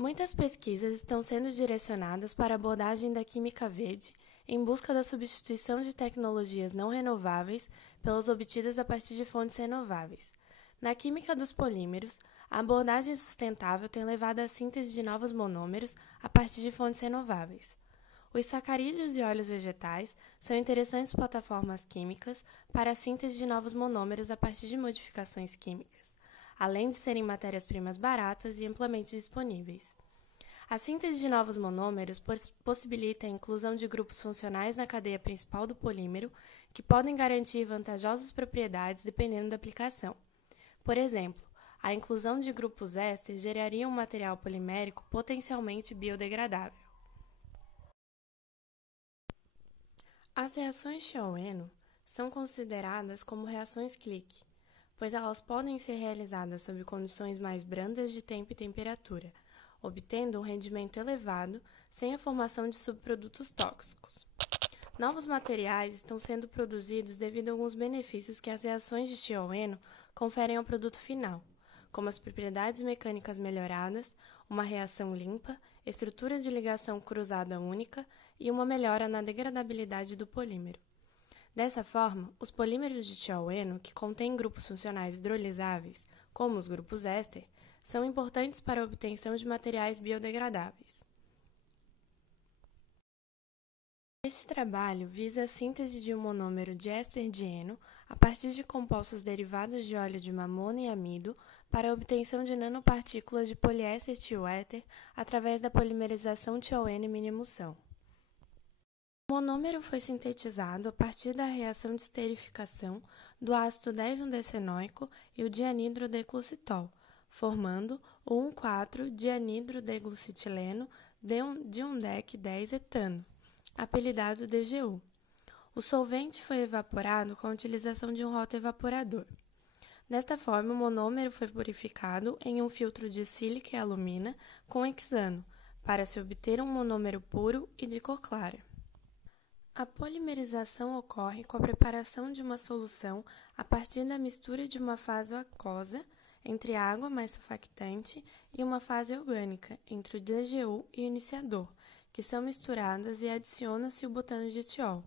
Muitas pesquisas estão sendo direcionadas para a abordagem da química verde, em busca da substituição de tecnologias não renováveis pelas obtidas a partir de fontes renováveis. Na química dos polímeros, a abordagem sustentável tem levado à síntese de novos monômeros a partir de fontes renováveis. Os sacarídeos e óleos vegetais são interessantes plataformas químicas para a síntese de novos monômeros a partir de modificações químicas, além de serem matérias-primas baratas e amplamente disponíveis. A síntese de novos monômeros possibilita a inclusão de grupos funcionais na cadeia principal do polímero, que podem garantir vantajosas propriedades dependendo da aplicação. Por exemplo, a inclusão de grupos éster geraria um material polimérico potencialmente biodegradável. As reações Shio-Eno são consideradas como reações Click, pois elas podem ser realizadas sob condições mais brandas de tempo e temperatura, obtendo um rendimento elevado sem a formação de subprodutos tóxicos. Novos materiais estão sendo produzidos devido a alguns benefícios que as reações de Shio-Eno conferem ao produto final, como as propriedades mecânicas melhoradas, uma reação limpa, estrutura de ligação cruzada única e uma melhora na degradabilidade do polímero. Dessa forma, os polímeros de Shio-Eno, que contêm grupos funcionais hidrolisáveis, como os grupos éster, são importantes para a obtenção de materiais biodegradáveis. Este trabalho visa a síntese de um monômero de éster de eno a partir de compostos derivados de óleo de mamona e amido para a obtenção de nanopartículas de poliéster tioéter através da polimerização Shio-Eno e mini-emulsão. O monômero foi sintetizado a partir da reação de esterificação do ácido 10,1-decenoico e o dianidrodeclucitol, formando o 1,4-dianidrodeglucitileno de 1-dec-10-etano, apelidado DGU. O solvente foi evaporado com a utilização de um rotoevaporador. Desta forma, o monômero foi purificado em um filtro de sílica e alumina com hexano, para se obter um monômero puro e de cor clara. A polimerização ocorre com a preparação de uma solução a partir da mistura de uma fase aquosa, entre água mais surfactante, e uma fase orgânica, entre o DGU e o iniciador, que são misturadas e adiciona-se o butano de tiol.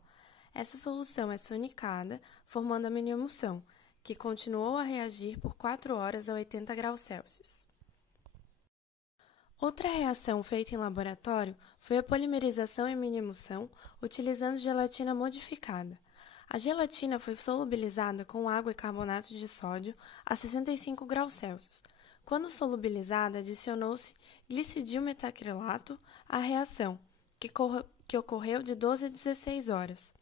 Essa solução é sonicada, formando a mini-emulsão, que continuou a reagir por 4 horas a 80 graus Celsius. Outra reação feita em laboratório foi a polimerização em mini-emulsão utilizando gelatina modificada. A gelatina foi solubilizada com água e carbonato de sódio a 65 graus Celsius. Quando solubilizada, adicionou-se glicidilmetacrilato à reação, que ocorreu de 12 a 16 horas.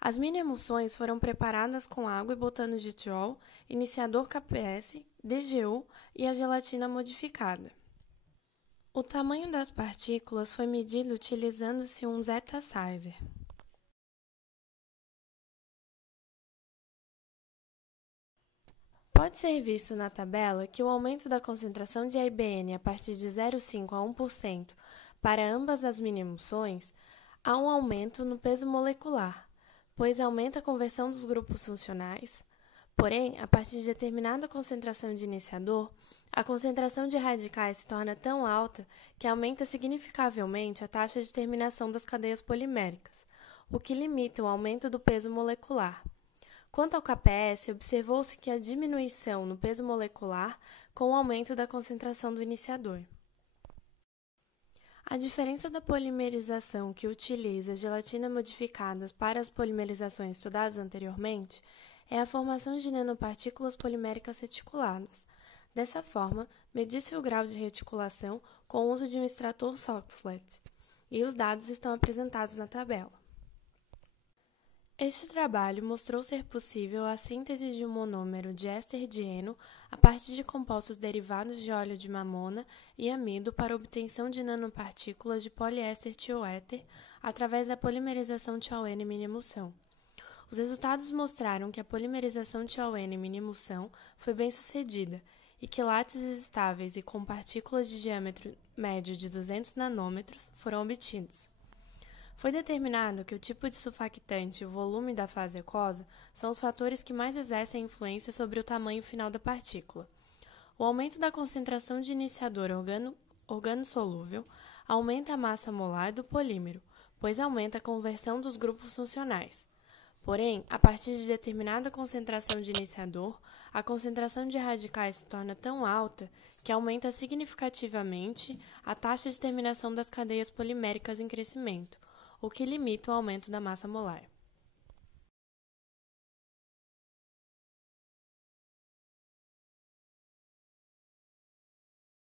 As mini-emulsões foram preparadas com água e butano de tiol, iniciador KPS, DGU e a gelatina modificada. O tamanho das partículas foi medido utilizando-se um Zeta Sizer. Pode ser visto na tabela que o aumento da concentração de IBN a partir de 0,5 a 1% para ambas as mini-emulsões há um aumento no peso molecular, pois aumenta a conversão dos grupos funcionais. Porém, a partir de determinada concentração de iniciador, a concentração de radicais se torna tão alta que aumenta significavelmente a taxa de terminação das cadeias poliméricas, o que limita o aumento do peso molecular. Quanto ao KPS, observou-se que a diminuição no peso molecular com o aumento da concentração do iniciador. A diferença da polimerização que utiliza gelatina modificadas para as polimerizações estudadas anteriormente é a formação de nanopartículas poliméricas reticuladas. Dessa forma, mediu-se o grau de reticulação com o uso de um extrator Soxhlet, e os dados estão apresentados na tabela. Este trabalho mostrou ser possível a síntese de um monômero de éster de eno a partir de compostos derivados de óleo de mamona e amido para obtenção de nanopartículas de poliéster tioéter através da polimerização Shio-Eno e mini-emulsão. Os resultados mostraram que a polimerização Shio-Eno e mini-emulsão foi bem sucedida e que látices estáveis e com partículas de diâmetro médio de 200 nanômetros foram obtidos. Foi determinado que o tipo de surfactante e o volume da fase aquosa são os fatores que mais exercem influência sobre o tamanho final da partícula. O aumento da concentração de iniciador organosolúvel, aumenta a massa molar do polímero, pois aumenta a conversão dos grupos funcionais. Porém, a partir de determinada concentração de iniciador, a concentração de radicais se torna tão alta que aumenta significativamente a taxa de terminação das cadeias poliméricas em crescimento, o que limita o aumento da massa molar.